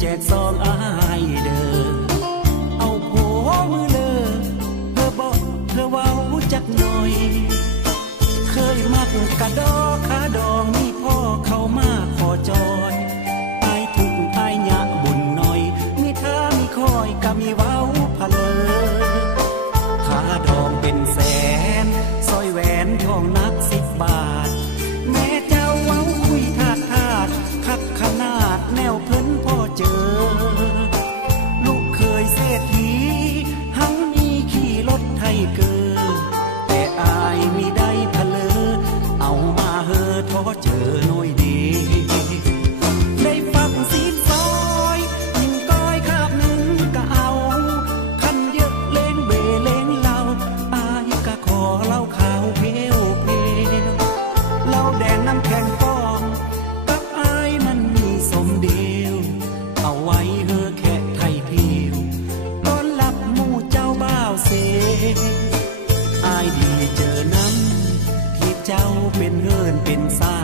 แจกซองอายเด้อเอาโผมือเลอเธอบอกเธอว่าจักหน่อย เคยมักกระดอขาดองนี่พ่อเขามาขอจอย อายดีเจอน้ำที่เจ้าเป็นเฮินเป็นซ่า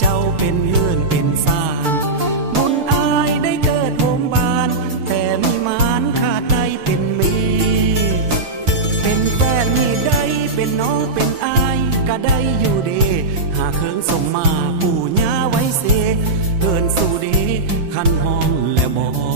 เจ้าเป็นเลื่อนเป็นสานบุญอายได้เกิดโฮมบาน แต่มีมานขาดใจเป็นเมเป็นแฟนมีได้เป็นน้องเป็นอายก็ได้อยู่เด หาเคิงสมมาปู่ย่าไว้เสเกินสู่ดีขันห้องและบอก